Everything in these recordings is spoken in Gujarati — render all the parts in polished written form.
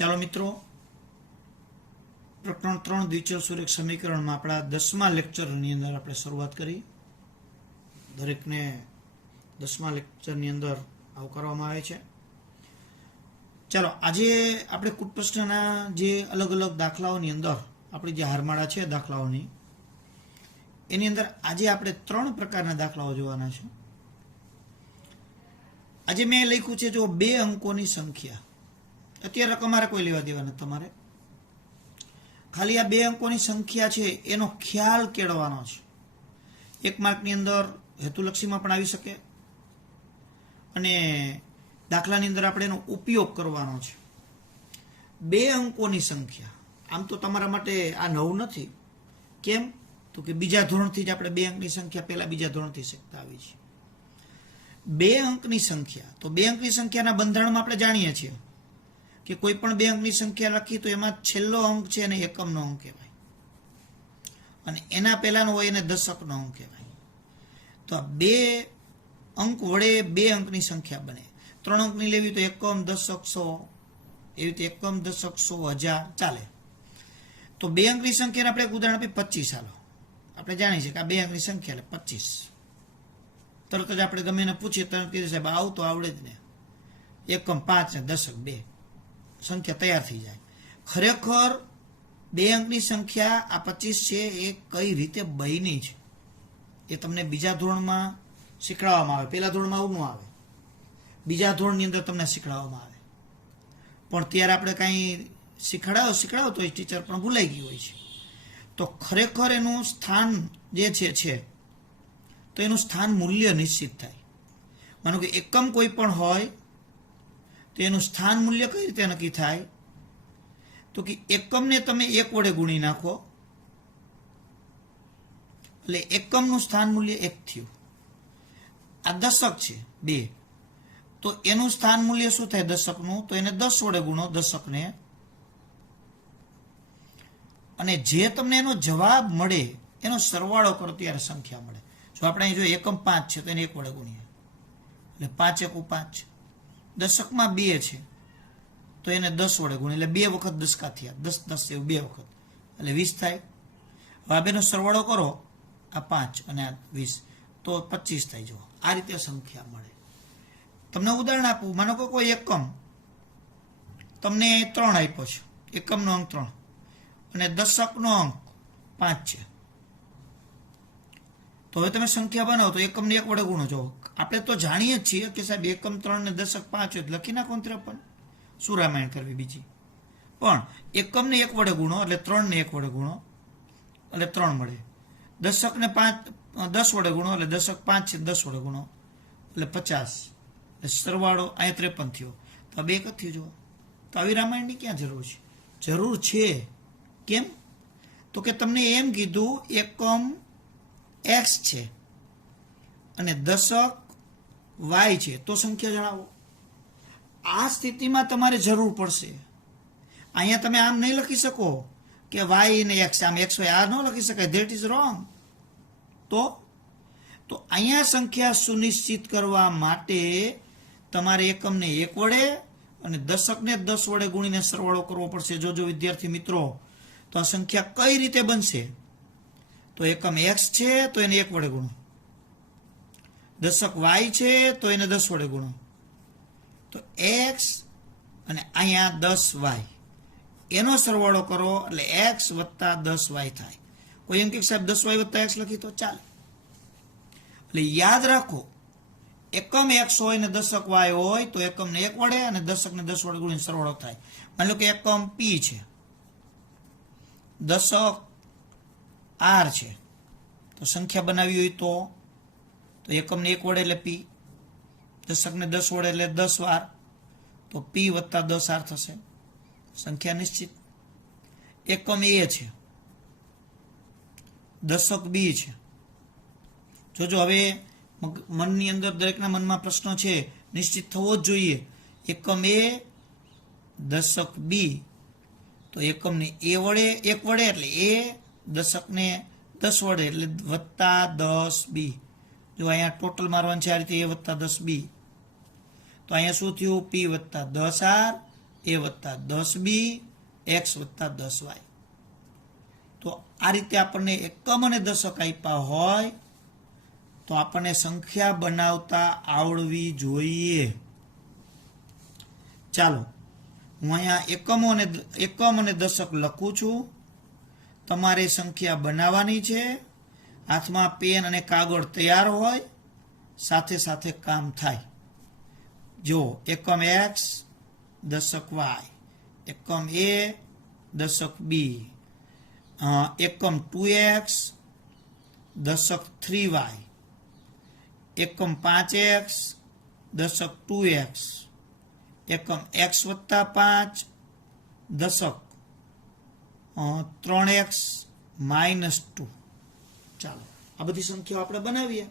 ચાલો મિત્રો, પ્રકરણ 3 દ્વિચલ સુરેખ સમીકરણમાં આપણા 10મા લેક્ચરની અંદર આપણે શરૂઆત કરી. દરેકને 10મા લેક્ચરની અંદર આવકારવામાં આવે છે. ચાલો, આજે આપણે કુટ પ્રશ્નના જે અલગ અલગ દાખલાઓની અંદર આપણી જે હારમાળા છે દાખલાઓની, એની અંદર આજે આપણે 3 પ્રકારના દાખલાઓ જોવાના છે. આજે મેં લખ્યું છે જો 2 અંકોની સંખ્યા. અત્યારે તમારે કોઈ લેવા દેવા નથી. તમારે ખાલી આ 2 અંકોની સંખ્યા છે એનો ખ્યાલ કેળવવાનો છે. 1 માર્કની અંદર હેતુલક્ષીમાં પણ આવી શકે અને દાખલાની અંદર આપણે એનો ઉપયોગ કરવાનો છે. 2 અંકોની સંખ્યા આમ તો તમારા માટે આ નવું નથી. કેમ? તો કે બીજા ધોરણથી જ આપણે 2 અંકની સંખ્યા પહેલા બીજા ધોરણથી શીખતા આવી છીએ. 2 અંકની સંખ્યા, તો 2 અંકની સંખ્યાના બંધારણમાં આપણે જાણીએ છીએ કે કોઈ પણ 2 અંકની સંખ્યા લખી તો એમાં છેલ્લો અંક છે એને એકમનો અંક કહેવાય અને એના પહેલાનો હોય એને દશકનો અંક કહેવાય. તો આ 2 અંક વડે 2 અંકની સંખ્યા બને. 3 અંકની લેવી તો એકમ, દશક, સો, એવી રીતે એકમ, દશક, સો, હજાર ચાલે. તો 2 અંકની સંખ્યાને આપણે એક ઉદાહરણ આપી 25. હાલો, આપણે જાણીએ છીએ કે આ 2 અંકની સંખ્યા એટલે 25. તરત જ આપણે ગમે એને પૂછીએ તરત કીધું સાહેબ આવું તો આવડે જ ને, એકમ 5 ને દશક 2 સંખ્યા તૈયાર થઈ જાય. ખરેખર 2 અંકની સંખ્યા આ 25 છે એ કઈ રીતે બની છે એ તમને બીજા ધોરણમાં શીખવાડવામાં આવે. પહેલા ધોરણમાં આવું ન આવે, બીજા ધોરણની અંદર તમને શીખવાડવામાં આવે. પણ ત્યારે આપણે કાંઈ શીખવાડો તો એ ટીચર પણ ભૂલાઈ ગયું હોય છે. તો ખરેખર એનું સ્થાન જે છે તો એનું સ્થાન મૂલ્ય નિશ્ચિત થાય. માનો કે એકમ કોઈ પણ હોય તો એનું સ્થાન મૂલ્ય કઈ રીતે નક્કી થાય? તો કે એકમને તમે 1 વડે ગુણી નાખો એટલે એકમનું સ્થાન મૂલ્ય 1 થયું. આ દશક છે 2, તો એનું સ્થાન મૂલ્ય શું થાય દશકનું? તો એને 10 વડે ગુણો દશકને, અને જે તમને એનો જવાબ મળે એનો સરવાળો કરો ત્યારે સંખ્યા મળે. જો આપણે અહીં જો એકમ 5 છે તો એને 1 વડે ગુણીએ એટલે 5 એકુ 5. દશકમાં 2 છે તો એને 10 વડે ગુણીએ એટલે 2 વખત દશકા થયા, 10 10 એવું 2 વખત એટલે 20 થાય. હવે આ બેનો સરવાળો કરો, આ 5 અને આ 20 તો 25 થાય. જો આ રીતે સંખ્યા મળે. તમને ઉદાહરણ આપું, માનો કે કોઈ એકમ તમને 3 આપ્યો છે, એકમનો અંક 3 અને દશકનો અંક 5 છે. તો હવે તમે સંખ્યા બનાવો તો એકમને 1 વડે ગુણો. જો આપણે તો જાણીએ જ છીએ કે સાહેબ એકમ 3 ને દશક 5 હોય લખી નાખો 53. શું રામાયણ કરવી બીજી? પણ એકમને 1 વડે ગુણો એટલે 3 ને 1 વડે ગુણો એટલે 3 મળે. દશકને 10 વડે ગુણો એટલે દશક 5 છે 10 વડે ગુણો એટલે 50. એટલે સરવાળો અહીંયા 53 થયો. તો આ 2 એક જ થયું. જો તો આવી રામાયણની ક્યાં જરૂર છે? જરૂર છે. કેમ? તો કે તમને એમ કીધું એકમ x છે અને દશક y છે, તો સંખ્યા જણાવો. આ સ્થિતિમાં તમારે જરૂર પડશે. અહીંયા તમે આમ નહીં લખી શકો કે y ને x, આમ x y આ ન લખી શકાય. That is wrong. તો અહીંયા સંખ્યા સુનિશ્ચિત કરવા માટે તમારે એકમને 1 વડે અને દશકને 10 વડે ગુણીને સરવાળો કરવો પડશે. જોજો વિદ્યાર્થી મિત્રો, તો આ સંખ્યા કઈ રીતે બનશે? તો એકમ x છે તો એને 1 વડે ગુણો, દશક y છે તો એને 10 વડે ગુણો, તો x અને અહીંયા 10y એનો સરવાળો કરો એટલે x વત્તા 10y થાય. કોઈ એમ કે સાહેબ 10y વત્તા x લખી તો ચાલે. એટલે યાદ રાખો, એકમ x હોય ને દશક y હોય તો એકમને 1 વડે અને દશકને 10 વડે ગુણીને સરવાળો થાય. માની લો કે એકમ p છે, દશક r છે, તો સંખ્યા બનાવી હોય તો એકમને 1 વડે એટલે p, દશકને 10 વડે એટલે 10 વાર, તો p વત્તા 10 r થશે. સંખ્યા નિશ્ચિત. એકમ a છે, દશક b છે. જોજો હવે મનની અંદર દરેકના મનમાં પ્રશ્નો છે, નિશ્ચિત થવો જ જોઈએ. એકમ a, દશક b, તો એકમને a વડે 1 વડે એટલે a, દશકને 10 વડે એટલે વત્તા 10b. જો અહીંયા ટોટલ મારવાનું છે આ રીતે a વત્તા 10b. તો અહીંયા શું થયું? p વત્તા 10r એ વત્તા 10b x વત્તા 10y. તો આ રીતે આપણને એકમ અને દશક આપ્યા હોય તો આપણને સંખ્યા બનાવતા આવડવી જોઈએ. ચાલો હું અહીંયા એકમ અને દશક લખું છું. તમારે સંખ્યા બનાવવાની છે. હાથમાં પેન અને કાગળ તૈયાર હોય, સાથે સાથે કામ થાય. જો એકમ x દશક y, એકમ a દશક b, એકમ 2x દશક 3y, એકમ 5x દશક 2x, એકમ x વત્તા 5 દશક 3x માઇનસ 2. ચાલો આ બધી સંખ્યાઓ આપણે બનાવીએ.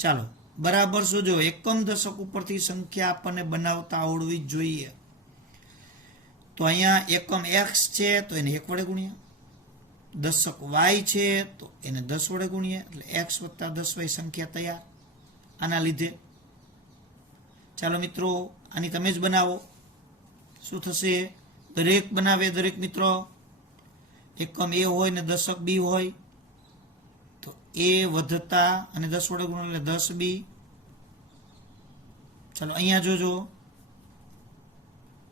ચાલો બરાબર શોધો. એકમ દશક ઉપરથી સંખ્યા આપણને બનાવતા આવડવી જ જોઈએ. તો અહીંયા એકમ x છે તો એને 1 વડે ગુણ્યા, દશક y છે તો એને 10 વડે ગુણ્યા, એટલે x વત્તા 10y સંખ્યા તૈયાર આના લીધે. ચાલો મિત્રો આની તમે જ બનાવો. શું થશે? દરેક બનાવે દરેક મિત્રો. એકમ a હોય ને દશક b હોય તો a વધતા અને 10 વડે ગુણો એટલે 10b. ચાલો અહીંયા જોજો.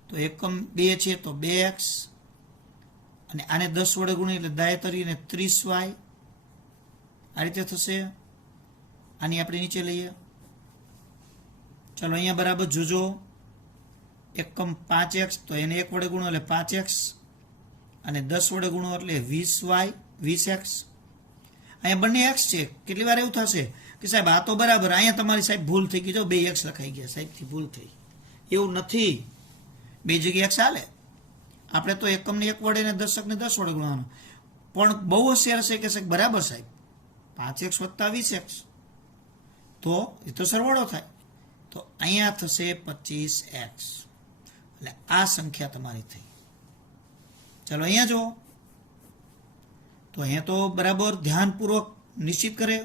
તો એકમ 2 છે તો 2x અને આને 10 વડે ગુણી એટલે 10 અને 30y. આ રીતે થશે. આની આપણે નીચે લઈએ. ચાલો અહીંયા બરાબર જોજો. એકમ 5x તો એને 1 વડે ગુણો એટલે 5x અને 10 વડે ગુણો એટલે 20y 20x. અહીંયા બંને x છે. કેટલી વાર એવું થશે કે સાહેબ આ તો બરાબર, અહીંયા તમારી સાહેબ ભૂલ થઈ ગઈ, જો 2x લખાઈ ગયા, સાહેબથી ભૂલ થઈ. એવું નથી, 2 જગ્યાએ x ચાલે. આપણે તો એકમને 1 વડે ને દશકને 10 વડે ગુણવાનું. પણ બહુ હોશિયાર છે કે સાહેબ બરાબર સાહેબ 5x વત્તા 20x, તો એ તો સરવાળો થાય. તો અહીંયા થશે 25x. એટલે આ સંખ્યા તમારી થઈ. ચાલો અહીંયા જો. તો અહીંયા તો બરાબર ધ્યાનપૂર્વક નિશ્ચિત કરે.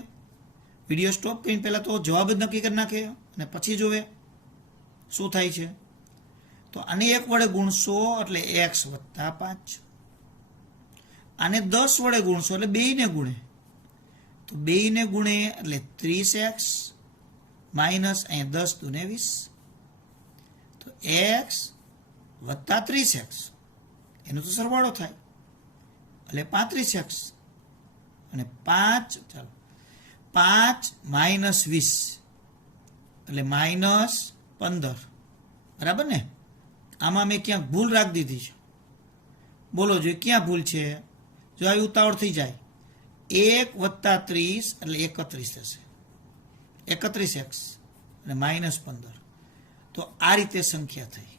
વિડીયો સ્ટોપ કરીને પહેલાં તો જવાબ જ નક્કી કરી નાખે અને પછી જોવે શું થાય છે. તો આને 1 વડે ગુણશો એટલે x વત્તા 5. આને 10 વડે ગુણશો એટલે 2 ને ગુણે. તો 2 ને ગુણે એટલે 30x માઇનસ અહીંયા 10 દુને 20. તો x વત્તા 30x એનો તો સરવાળો થાય એટલે 35x. અને 5 ચાલો 5 માઇનસ 20 એટલે માઇનસ 15. બરાબર ને? આમાં મેં ક્યાંક ભૂલ રાખી દીધી છે. બોલો જો ક્યાં ભૂલ છે? જો આવી ઉતાવળ થઈ જાય. 1 વત્તા 30 એટલે 31 થશે. 31x અને માઇનસ 15. તો આ રીતે સંખ્યા થઈ.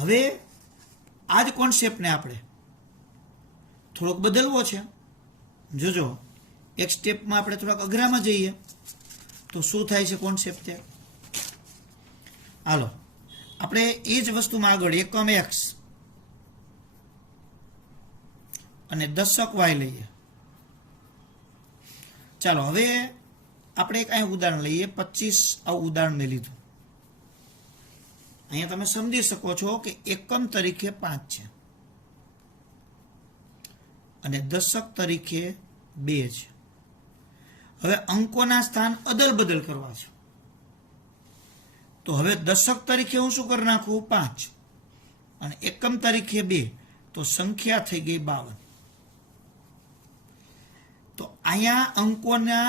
હવે આ જ કોન્સેપ્ટને આપણે થોડોક બદલવો છે. જોજો એક સ્ટેપમાં આપણે થોડાક અઘરામાં જઈએ તો શું થાય છે કોન્સેપ્ટ તે. હાલો આપણે એ જ વસ્તુમાં આગળ એકમ x અને દશક y લઈએ. ચાલો હવે આપણે એક અહીં ઉદાહરણ લઈએ. 25 આવું ઉદાહરણ મેં લીધું. અહીંયા તમે સમજી શકો છો કે એકમ તરીકે 5 છે અને દશક તરીકે 2 છે. હવે અંકોના સ્થાન અદલ બદલ કરવા છે. તો હવે દશક તરીકે હું શું કરી નાખું 5 અને એકમ તરીકે 2, તો સંખ્યા થઈ ગઈ 52. તો અહીંયા અંકોના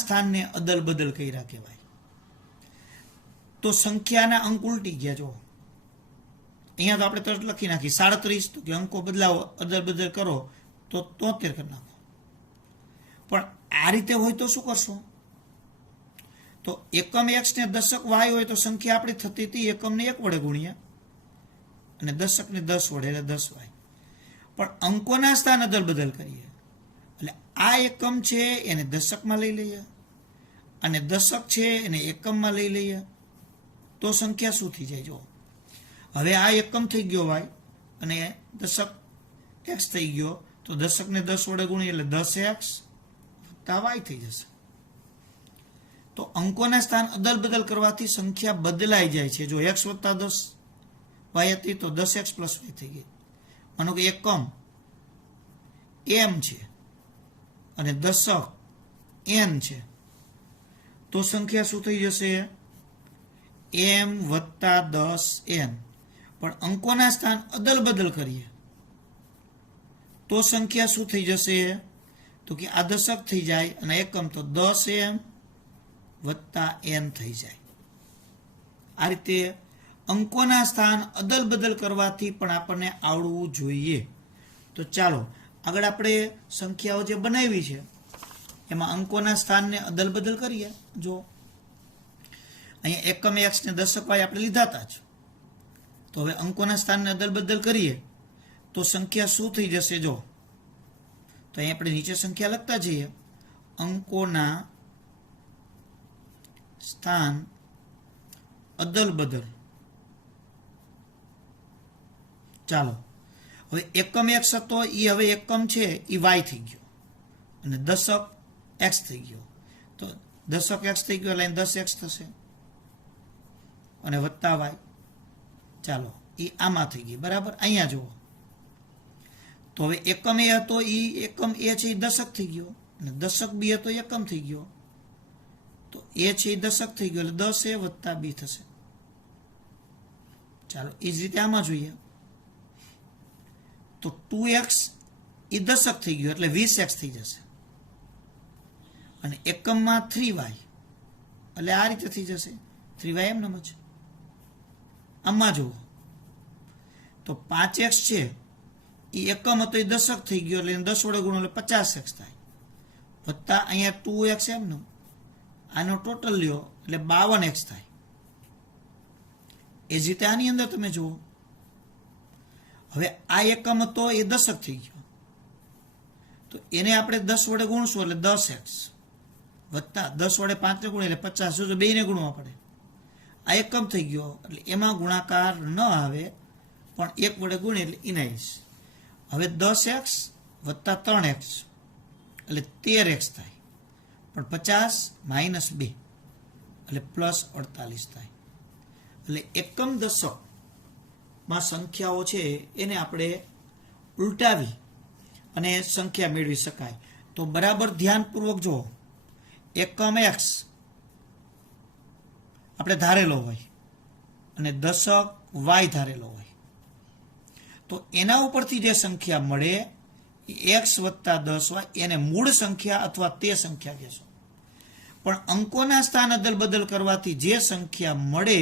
સ્થાનને અદલ બદલ કર્યા કહેવાય. તો સંખ્યાના અંક ઉલટી ગયા. જો અહીંયા તો આપણે તરત લખી નાખી 37, તો કે અંકો બદલાવો અદલ બદલ કરો તો 73 કરી નાખો. પણ આ રીતે હોય તો શું કરશો? તો એકમ x ને દશક y હોય તો સંખ્યા આપણી થતી હતી એકમને 1 વડે ગુણ્યા અને દશકને 10 વડે એટલે 10y. પણ અંકોના સ્થાન અદલ બદલ કરીએ એટલે આ એકમ છે એને દશકમાં લઈ લઈએ અને દશક છે એને એકમમાં લઈ લઈએ તો સંખ્યા શું થઈ જાય? જો હવે આ એકમ થઈ ગયો y અને દશક x થઈ ગયો, તો દશકને 10 વડે ગુણીએ એટલે 10x વત્તા y થઈ જશે. તો અંકોના સ્થાન અદલ બદલ કરવાથી સંખ્યા બદલાઈ જાય છે. જો x વત્તા 10 વાય હતી તો 10x પ્લસ વાય થઈ ગઈ. માનો કે એકમ એમ છે અને દશક n છે, તો સંખ્યા શું થઈ જશે? m વત્તા 10n. પણ અંકોના સ્થાન અદલ બદલ કરીએ તો સંખ્યા શું થઈ જશે? તો કે આ દશક થઈ જાય અને એકમ તો 10m વત્તા n થઈ જાય. આ રીતે અંકોના સ્થાન અદલ બદલ કરવાથી પણ આપણને આવડવું જોઈએ. તો ચાલો આગળ આપણે સંખ્યાઓ જે બનાવી છે એમાં અંકોના સ્થાનને અદલ બદલ કરીએ. જો અહીંયા એકમ x ને દશક y આપણે લીધા હતા જ, તો હવે અંકોના સ્થાનને અદલ બદલ કરીએ તો સંખ્યા શું થઈ જશે? જો તો અહીં આપણે નીચે સંખ્યા લખતા જઈએ. અંકોના સ્થાન અદલ બદલ. ચાલો હવે એકમ x હતો એ હવે એકમ છે એ y થઈ ગયો અને દશક x થઈ ગયો. તો દશક x થઈ ગયો એટલે 10x થશે અને વત્તા y. ચાલો એ આમાં થઈ ગઈ બરાબર. અહીંયા જુઓ તો હવે એકમ એ હતો એ એકમ એ છે એ દશક થઈ ગયો અને દશક બી હતો એકમ થઈ ગયો. તો એ છે એ દશક થઈ ગયો એટલે 10a વત્તા b થશે. ચાલો એ જ રીતે આમાં જોઈએ તો 2x એ દશક થઈ ગયો એટલે 20x થઈ જશે અને એકમમાં 3y એટલે આ રીતે થઈ જશે. 3y એમ નમ જ. આમાં જુઓ તો 5x છે એ એકમ હતો એ દશક થઈ ગયો એટલે 10 વડે ગુણો એટલે 50x થાય વત્તા અહીંયા 2x એમનું આનો ટોટલ લ્યો એટલે 52x થાય. એ જ રીતે આની અંદર તમે જુઓ હવે આ એકમ હતો એ દશક થઈ ગયો તો એને આપણે 10 વડે ગુણશું એટલે 10x વત્તા 10 વડે 5 ને ગુણે એટલે 50. જો બેને ગુણવા પડે. આ એકમ થઈ ગયો એટલે એમાં ગુણાકાર ન આવે પણ 1 વડે ગુણે એટલે 19. હવે 10x વત્તા 3x એટલે 13x થાય પણ 50 માઇનસ 2 એટલે પ્લસ 48 થાય. એટલે એકમ દશકમાં સંખ્યાઓ છે એને આપણે ઉલટાવી અને સંખ્યા મેળવી શકાય. તો બરાબર ધ્યાનપૂર્વક જુઓ. એકમ x આપણે ધારેલો હોય અને દશક y ધારેલો હોય તો એના ઉપરથી જે સંખ્યા મળે x વત્તા 10y એને મૂળ સંખ્યા અથવા તે સંખ્યા કહેશો. પણ અંકોના સ્થાન અદલ બદલ કરવાથી જે સંખ્યા મળે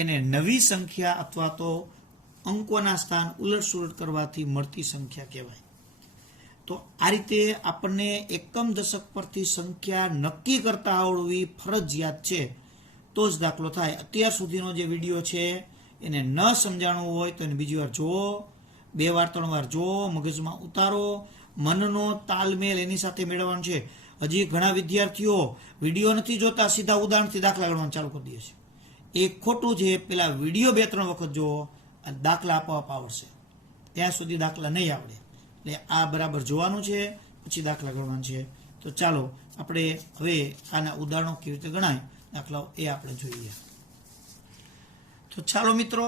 એને નવી સંખ્યા અથવા તો અંકોના સ્થાન ઉલટસુલટ કરવાથી મળતી સંખ્યા કહેવાય. તો આ રીતે આપણને એકમ દશક પરથી સંખ્યા નક્કી કરતા આવડવી ફરજિયાત છે તો જ દાખલો થાય. અત્યાર સુધીનો જે વિડીયો છે એને ન સમજાણવું હોય તો એને બીજી વાર જુઓ, 2 વાર 3 વાર જુઓ, મગજમાં ઉતારો, મનનો તાલમેલ એની સાથે મેળવવાનો છે. હજી ઘણા વિદ્યાર્થીઓ વિડીયો નથી જોતા, સીધા ઉદાહરણથી દાખલા ગણવાનું ચાલુ કરી દે છે. એ ખોટું છે. પેલા વિડીયો 2-3 વખત જુઓ અને દાખલા આપોઆપ આવડશે. ત્યાં સુધી દાખલા નહીં આવડે. એટલે આ બરાબર જોવાનું છે પછી દાખલા ગણવાનું છે. તો ચાલો આપણે હવે આના ઉદાહરણો કેવી રીતે ગણાય દાખલાઓ એ આપણે જોઈએ. તો ચાલો મિત્રો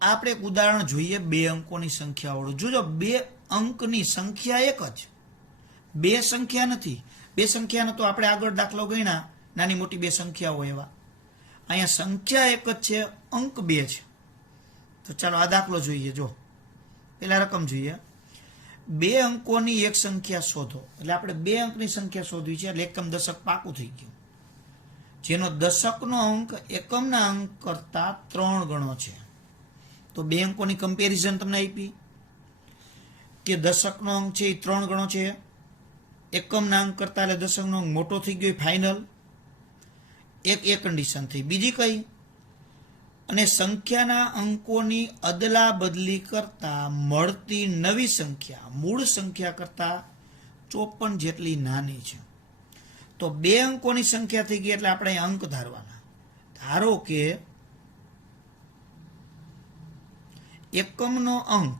આપણે એક ઉદાહરણ જોઈએ 2 અંકોની સંખ્યાવાળું. જોજો 2 અંકની સંખ્યા એક જ, 2 સંખ્યા નથી. 2 સંખ્યાનો તો આપણે આગળ દાખલો ગણ્યા નાની મોટી 2 સંખ્યાઓ એવા. અહીંયા સંખ્યા એક જ છે, અંક 2 છે. તો ચાલો આ દાખલો જોઈએ. જો પેલા રકમ જોઈએ. 2 અંકોની એક સંખ્યા શોધો. એટલે આપણે 2 અંકની સંખ્યા શોધવી છે એટલે એકમ દશક પાકું થઈ ગયું. જેનો દશકનો અંક એકમના અંક કરતા 3 ગણો છે. તો 2 અંકોની કમ્પેરિઝન તમને આપી કે દશકનો અંક છે એ 3 ગણો છે, એકમના અંક કરતા એટલે દશકનો અંક મોટો થઈ ગયો ફાઇનલ. એક એ કન્ડિશન થઈ. બીજી કઈ? અને સંખ્યાના અંકોની અદલા બદલી કરતા મળતી નવી સંખ્યા મૂળ સંખ્યા કરતા 54 જેટલી નાની છે. તો 2 અંકોની સંખ્યા થઈ ગઈ એટલે આપણે અંક ધારવાના. ધારો કે એકમનો અંક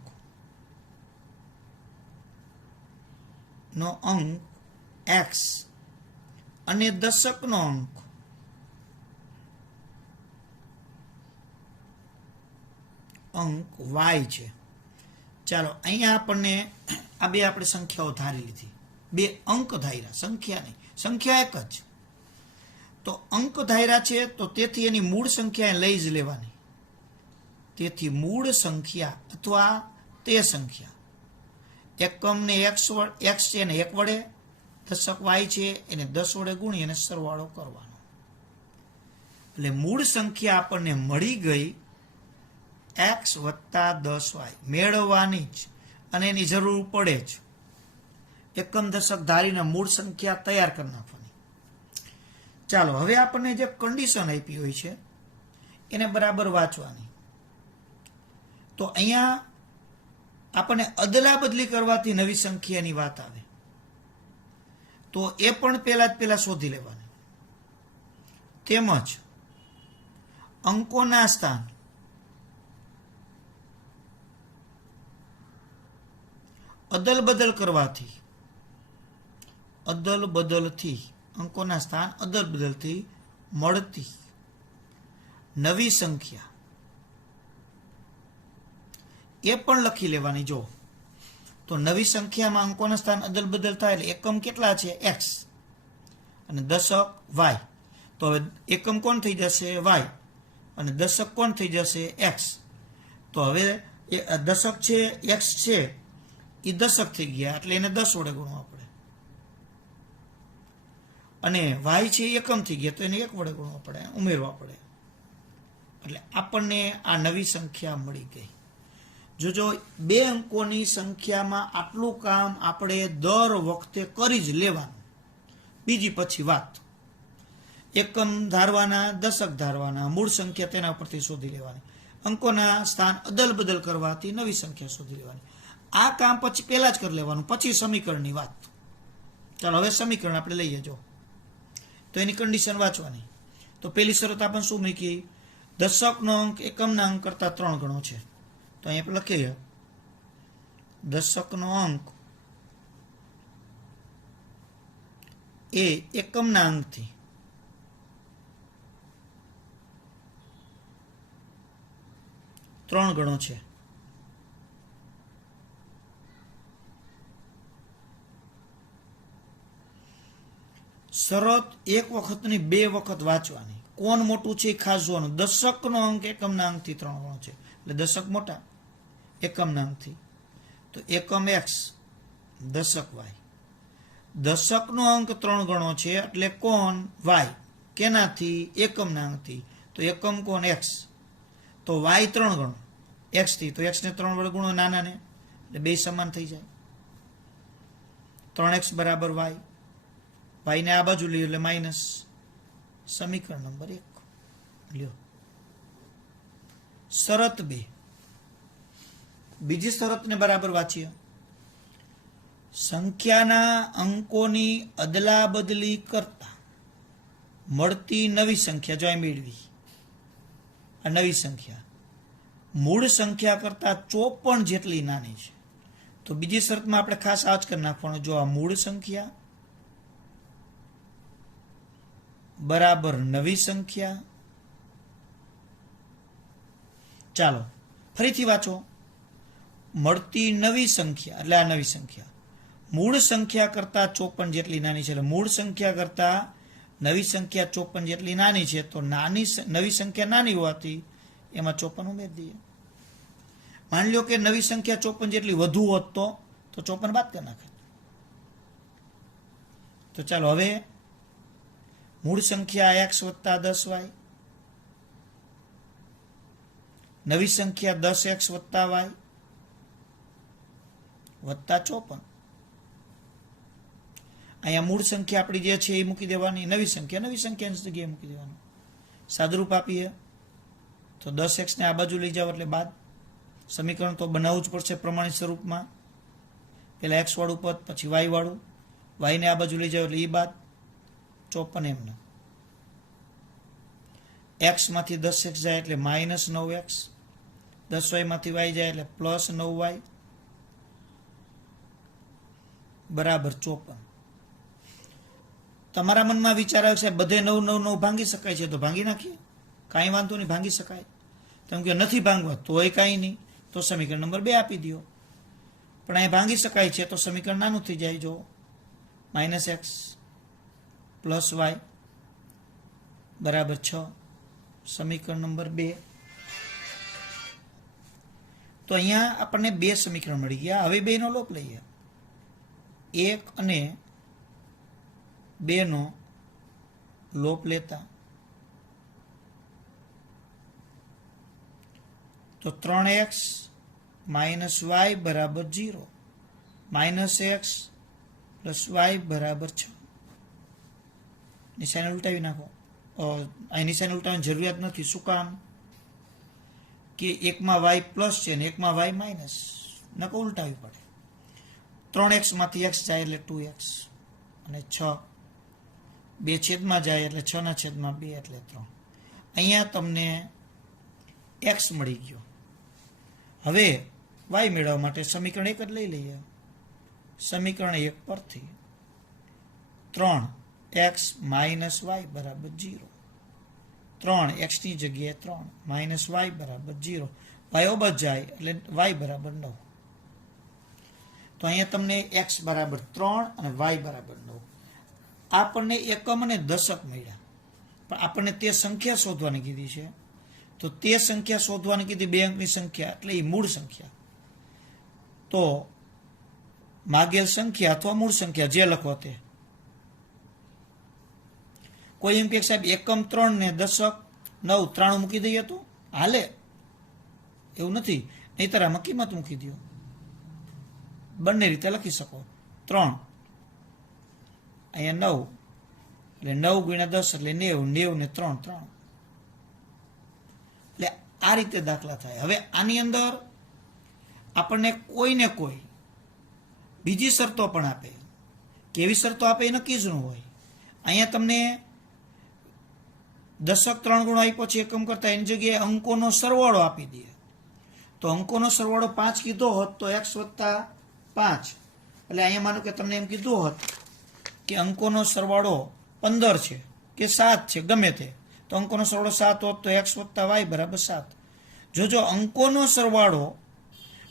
x અને દશકનો અંક અંક y છે. ચાલો અહીંયા આપણને આ બે આપણે સંખ્યાઓ ધારી લીધી, બે અંક ધાર્યા, સંખ્યા નહીં, સંખ્યા એક જ. તો અંક ધાર્યા છે તો તેથી એની મૂળ સંખ્યા લઈ જ લેવાની. તેથી મૂળ સંખ્યા અથવા તે સંખ્યા એકમને x છે એને 1 વડે, દશક y છે એને 10 વડે ગુણી અને સરવાળો કરવાનો. એટલે મૂળ સંખ્યા આપણને મળી ગઈ x વત્તા 10y મેળવવાની જ, અને એની જરૂર પડે જ. એકમ દશક ધારીને મૂળ સંખ્યા તૈયાર કરી નાખવાની. ચાલો હવે આપણને જે કન્ડિશન આપી હોય છે એને બરાબર વાંચવાની. તો અહીંયા આપણને અદલા બદલી કરવાથી નવી સંખ્યાની વાત આવે, તો એ પણ પહેલા શોધી લેવાની. તેમજ અંકોના સ્થાન અદલ બદલથી અંકોના સ્થાન અદલ બદલથી મળતી નવી સંખ્યા એ પણ લખી લેવાની. જો તો નવી સંખ્યામાં અંકોના સ્થાન અદલ બદલ થાય એટલે એકમ કેટલા છે x અને દશક y. તો હવે એકમ કોણ થઈ જશે y અને દશક કોણ થઈ જશે x. તો હવે દશક છે x છે એ દશક થઈ ગયા એટલે એને 10 વડે ગુણવા પડે, અને y છે એકમ થઈ ગયા તો એને 1 વડે ગુણવા પડે, ઉમેરવા પડે. એટલે આપણને આ નવી સંખ્યા મળી ગઈ. જો બે અંકોની સંખ્યામાં આટલું કામ આપણે દર વખતે કરી જ લેવાનું. બીજી પછી વાત એકમ ધારવાના, દશક ધારવાના, મૂળ સંખ્યા તેના પરથી શોધી લેવાની, અંકોના સ્થાન અદલ બદલ કરવાથી નવી સંખ્યા શોધી લેવાની. આ કામ પછી પહેલા જ કરી લેવાનું, પછી સમીકરણની વાત. ચાલો હવે સમીકરણ આપણે લઈએ. જો તો એની કન્ડિશન વાંચવાની. તો પહેલી શરત આપણે શું મૂકી? દશકનો અંક એકમના અંક કરતા 3 ગણો છે. તો અહીંયા લખીએ દશકનો અંક એ એકમના અંકથી ત્રણ ગણો છે. શરત એક વખતની 2 વખત વાંચવાની. કોણ મોટું છે એ ખાસ જોવાનું. દશકનો અંક એકમના અંકથી 3 ગણો છે એટલે દશક મોટા એકમના અંકથી, તો એકમ x દશક y. દશકનો અંક 3 ગણો છે એટલે કોણ y કેનાથી? એકમના અંકથી. તો એકમ કોણ x, તો y 3 ગણો x થી, તો x ને 3 વડે ગુણો નાનાને, એટલે બે સમાન થઈ જાય. 3x બરાબર y ને આ બાજુ લ્યો એટલે માઇનસ. સમીકરણ નંબર 1 લ્યો. શરત 2, બીજી શરતને બરાબર વાંચીએ. સંખ્યાના અંકોની અદલા બદલી કરતા મળતી નવી સંખ્યા જો મેળવી. આ નવી સંખ્યા મૂળ સંખ્યા કરતા 54 જેટલી નાની છે. તો બીજી શરતમાં આપણે ખાસ આ જ કરી નાખવાનું. જો આ મૂળ સંખ્યા બરાબર નવી સંખ્યા. ચાલો ફરીથી વાંચો. મળતી નવી સંખ્યા એટલે આ નવી સંખ્યા મૂળ સંખ્યા કરતા 54 જેટલી નાની છે. એટલે મૂળ સંખ્યા કરતા નવી સંખ્યા 54 જેટલી નાની છે. તો નવી સંખ્યા નાની હોવાથી એમાં 54 ઉમેરી દઈએ. માની લો કે નવી સંખ્યા 54 જેટલી વધુ હોત તો 54 બાદ કરી નાખે. તો ચાલો હવે મૂળ સંખ્યા x વત્તા 10y, નવી સંખ્યા 10x વત્તા y વત્તા 54. અહીંયા મૂળ સંખ્યા આપણી જે છે એ મૂકી દેવાની, નવી સંખ્યાની જગ્યાએ મૂકી દેવાની. સાદુરૂપ આપીએ તો 10x ને આ બાજુ લઈ જાવ એટલે બાદ. સમીકરણ તો બનાવવું જ પડશે પ્રમાણિત સ્વરૂપમાં. પહેલા x વાળું પદ પછી y વાળું, y ને આ બાજુ લઈ જાવ એટલે એ બાદ 54 એમને. x માંથી 10x જાય એટલે માઇનસ 9x, 10y માંથી y જાય એટલે પ્લસ 9y બરાબર 54. તમારા મનમાં વિચાર આવે છે બધે 9 9 9 ભાંગી શકાય છે, તો ભાંગી નાખીએ, કાંઈ વાંધો નહીં, ભાંગી શકાય. તમે કે નથી ભાંગવા તોય કાંઈ નહીં, તો સમીકરણ નંબર 2 આપી દો. પણ અહીં ભાંગી શકાય છે તો સમીકરણ નાનું થઈ જાય. જો -x + y બરાબર 6, સમીકરણ નંબર 2. તો અહીંયા આપણને 2 સમીકરણ મળી ગયા. હવે 2 નો લોપ લઈએ. 1 અને 2 નો લોપ લેતા તો 3x - y બરાબર 0, -x + y બરાબર 6. નિશાને ઉલટાવી નાખો. અહીં નિશાને ઉલટાવવાની જરૂરિયાત નથી. શું કામ? કે એકમાં y પ્લસ છે ને એકમાં y માઇનસ, નકો ઉલટાવી પડે. 3x માંથી x જાય એટલે 2x અને 6, 2 છેદમાં જાય એટલે 6/2 એટલે 3. અહીંયા તમને x મળી ગયો. હવે y મેળવવા માટે સમીકરણ 1 જ લઈ લઈએ. સમીકરણ 1 પરથી 3x - y બરાબર 0, 3x ની જગ્યાએ 3 - y બરાબર 0, y ઓબત જાય એટલે y બરાબર 9. તો અહીંયા તમને x બરાબર 3 અને y બરાબર 9. આપણને એકમ અને દશક મળ્યા, પણ આપણને તે સંખ્યા શોધવાની કીધી છે. તો તે સંખ્યા શોધવાની કીધી 2 અંકની સંખ્યા, એટલે એ મૂળ સંખ્યા. તો માગેલ સંખ્યા અથવા મૂળ સંખ્યા જે લખો તે. કોઈ એમ કે સાહેબ એકમ 3 ને દશક 9 93 મૂકી દઈએ તો હાલે? એવું નથી. નહીંતર આમાં કિંમત મૂકી દો. બંને રીતે લખી શકો. 3 અહીંયા 9 એટલે 9 × 10 એટલે 90, 90 ને 3 3. એટલે આ રીતે દાખલા થાય. હવે આની અંદર આપણને કોઈને કોઈ બીજી શરતો પણ આપે. કેવી શરતો આપે એ નક્કી જ ન હોય. અહીંયા તમને દશક 3 ગુણો આપ્યો છે એકમ કરતા, એની જગ્યાએ અંકોનો સરવાળો આપી દે. તો અંકોનો સરવાળો 5 કીધો હોત તો x + 5, એટલે અહીંયા માનો કે તમને એમ કીધું હોત કે અંકોનો સરવાળો 15 છે કે 7 છે, ગમે તે, તો અંકોનો સરવાળો 7 હોત તો x + y બરાબર 7. જો અંકોનો સરવાળો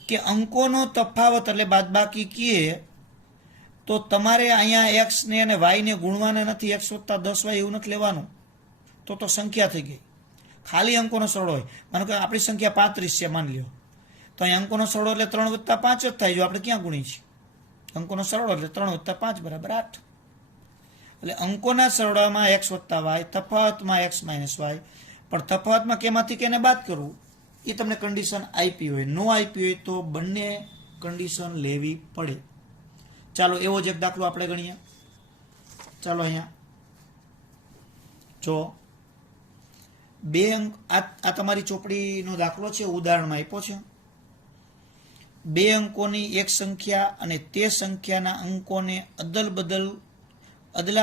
કે અંકોનો તફાવત એટલે બાદબાકી કીએ તો તમારે અહીંયા x ને અને y ને ગુણવાના નથી. x + 10y એવું નથી લેવાનું. તો સંખ્યા થઈ ગઈ. ખાલી અંકોનો સરવાળો હોય. માનો કે આપણી સંખ્યા 35 છે માની લ્યો, તો અહીં અંકોનો સરવાળો એટલે 3 + 5 જ થાય. જો આપણે ક્યાં ગુણી છીએ? અંકોનો સરવાળો એટલે 3 + 5 બરાબર 8. એટલે અંકોના સરવાળામાં x + y, તફાવતમાં x - y. પણ તફાવતમાં કેમાંથી કેને બાદ કરવું એ તમને કન્ડિશન આપી હોય. નો આપી હોય તો બંને કન્ડિશન લેવી પડે. ચાલો એવો જ એક દાખલો આપણે ગણીએ. ચાલો અહીંયા જો 2 અંક, આ તમારી ચોપડીનો દાખલો છે, ઉદાહરણમાં આપ્યો છે. 2 અંકોની એક સંખ્યા અને તે સંખ્યાના અંકોને અદલા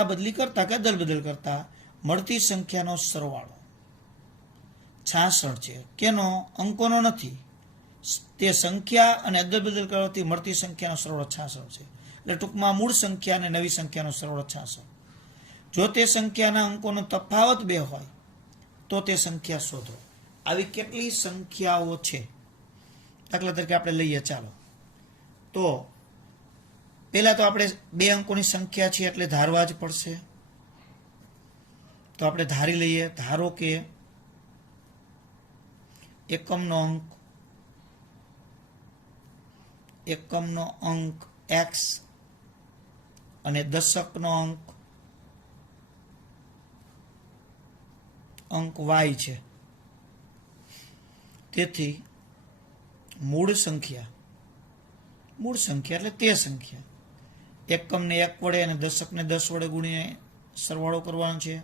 બદલ કરતા મળતી સંખ્યાનો સરવાળો 66 છે. કેનો? અંકોનો નથી. તે સંખ્યા અને અદલ બદલ કરવાથી મળતી સંખ્યાનો સરવાળો 66 છે. એટલે ટૂંકમાં મૂળ સંખ્યા અને નવી સંખ્યાનો સરવાળો 66. જો તે સંખ્યાના અંકોનો તફાવત 2 હોય તો તે સંખ્યા શોધો. આવી કેટલી સંખ્યાઓ છે? દાખલા તરીકે આપણે લઈએ. ચાલો તો પહેલા તો આપણે 2 અંકોની સંખ્યા છે એટલે ધારવા જ પડશે. તો આપણે ધારી લઈએ. ધારો કે એકમનો અંક x અને દશકનો અંક y છે. તેથી મૂળ સંખ્યા એટલે તે સંખ્યા, એકમને 1 વડે અને દશકને 10 વડે ગુણીને સરવાળો કરવાનો છે.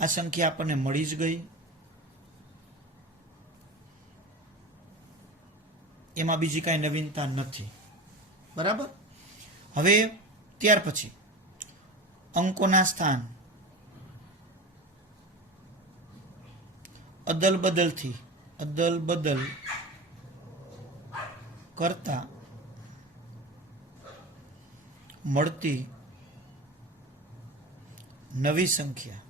આ સંખ્યા આપણને મળી જ ગઈ. એમાં બીજી કાંઈ નવીનતા નથી. બરાબર. હવે ત્યાર પછી અંકોના સ્થાન અદલ બદલ કરતા મળતી નવી સંખ્યા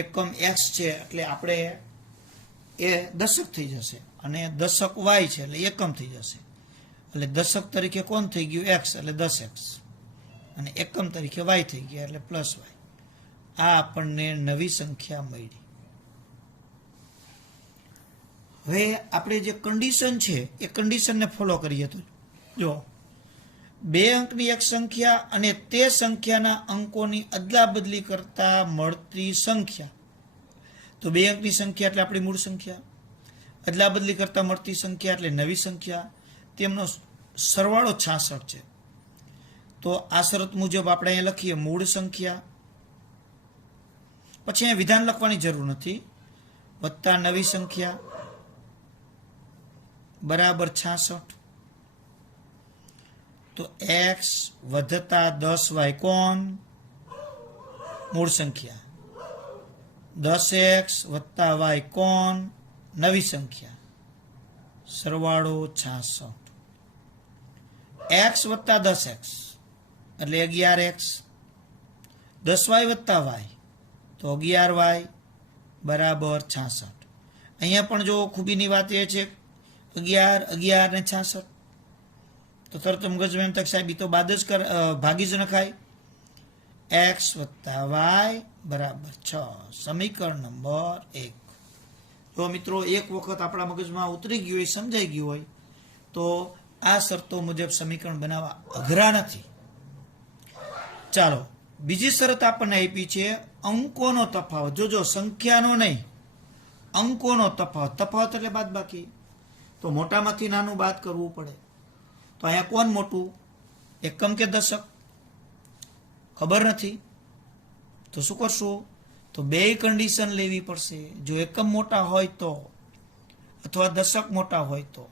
એકમ એક્સ છે એટલે આપણે એ દશક થઈ જશે, અને દશક વાય છે એટલે એકમ થઈ જશે. એટલે દશક તરીકે કોણ થઈ ગયું? એક્સ, એટલે 10x, અને એકમ તરીકે વાય થઈ ગયા એટલે પ્લસ વાય. આ આપણને નવી સંખ્યા મળી. હવે આપણે જે કન્ડિશન છે એ કન્ડિશનને ફોલો કરીએ તો જો 2 અંકની એક સંખ્યા અને તે સંખ્યાના અંકોની અદલા બદલી કરતા મળતી સંખ્યા. તો 2 અંકની સંખ્યા એટલે આપણી મૂળ સંખ્યા, અદલા બદલી કરતા મળતી સંખ્યા એટલે નવી સંખ્યા, તેમનો સરવાળો 66 છે. તો આ શરત મુજબ આપણે અહીંયા લખીએ મૂળ સંખ્યા, પછી અહીંયા વિધાન લખવાની જરૂર નથી, વત્તા નવી સંખ્યા બરાબર 66. તો x વધતા 10y કોણ? મૂળ સંખ્યા. 10x વત્તા y કોણ? નવી સંખ્યા. સરવાળો 66. x વત્તા 10x એટલે 11x. 10y વત્તા y તો 11y બરાબર 66. અહીંયા પણ જો ખૂબીની વાત એ છે 11, 11 ને 66, તો તરત મગજમાં એમ તક સાહેબ તો બાદ જ ભાગી જ નખાય. x વત્તા y બરાબર 6, સમીકરણ નંબર 1. જો મિત્રો એક વખત આપણા મગજમાં ઉતરી ગયું હોય, સમજાઈ ગયું હોય, તો આ શરતો મુજબ સમીકરણ બનાવવા અઘરા નથી. ચાલો, બીજી શરત આપણને આપી છે અંકોનો તફાવત. જોજો, સંખ્યાનો નહીં, અંકોનો તફાવત. તફાવત એટલે બાદબાકી. તો મોટામાંથી નાનું બાદ કરવું પડે. તો અહીંયા કોણ મોટું, એકમ કે દશક? ખબર નથી. તો શું કરશું? તો બે કન્ડિશન લેવી પડશે. જો એકમ મોટા હોય તો, અથવા દશક મોટા હોય તો.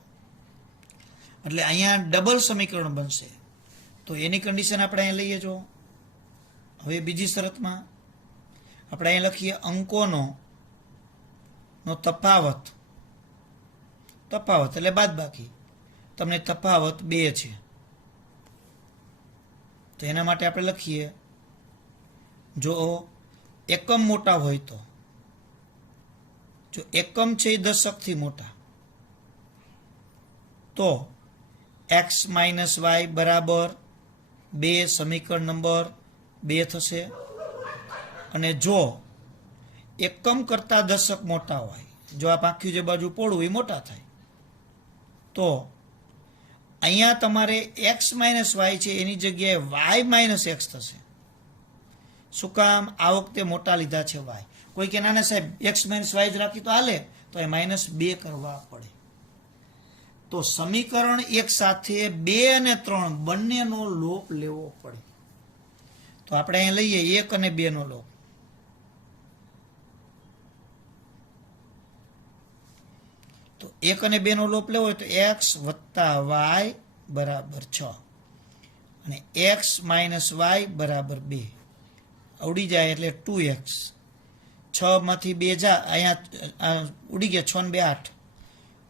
એટલે અહીંયા ડબલ સમીકરણ બનશે. તો એની કન્ડિશન આપણે અહીંયા લઈએ. જો હવે બીજી શરતમાં આપણે અહીંયા લખીએ અંકોનો તફાવત. તફાવત એટલે બાદબાકી. તમને તફાવત 2 છે, તો એના માટે આપણે લખીએ જો એકમ મોટા હોય તો, જો એકમ છે એ દશકથી મોટા, તો x માઇનસ વાય બરાબર 2, સમીકરણ નંબર 2 થશે. અને જો એકમ કરતા દશક મોટા હોય, જો આ પાક્યું જે બાજુ પોળું એ મોટા થાય, તો અહીંયા તમારે x માઇનસ વાય છે એની જગ્યાએ y માઇનસ x થશે. શું કામ? આ વખતે મોટા લીધા છે y. કોઈ કે નાના સાહેબ x માઇનસ વાય જ રાખી તો હાલે, તો એ -2 કરવા પડે. તો સમીકરણ એક સાથે 2 અને 3 બંનેનો લોપ લેવો પડે. તો આપણે અહીંયા લઈએ 1 અને 2 નો લોપ. તો 1 અને 2 નો લોપ લેવો હોય તો x વત્તા y બરાબર 6 અને x માઇનસ y બરાબર 2 ઉડી જાય એટલે 2x. 6 માંથી 2 જા, અહીંયા ઉડી ગયા 6 ને 2 8,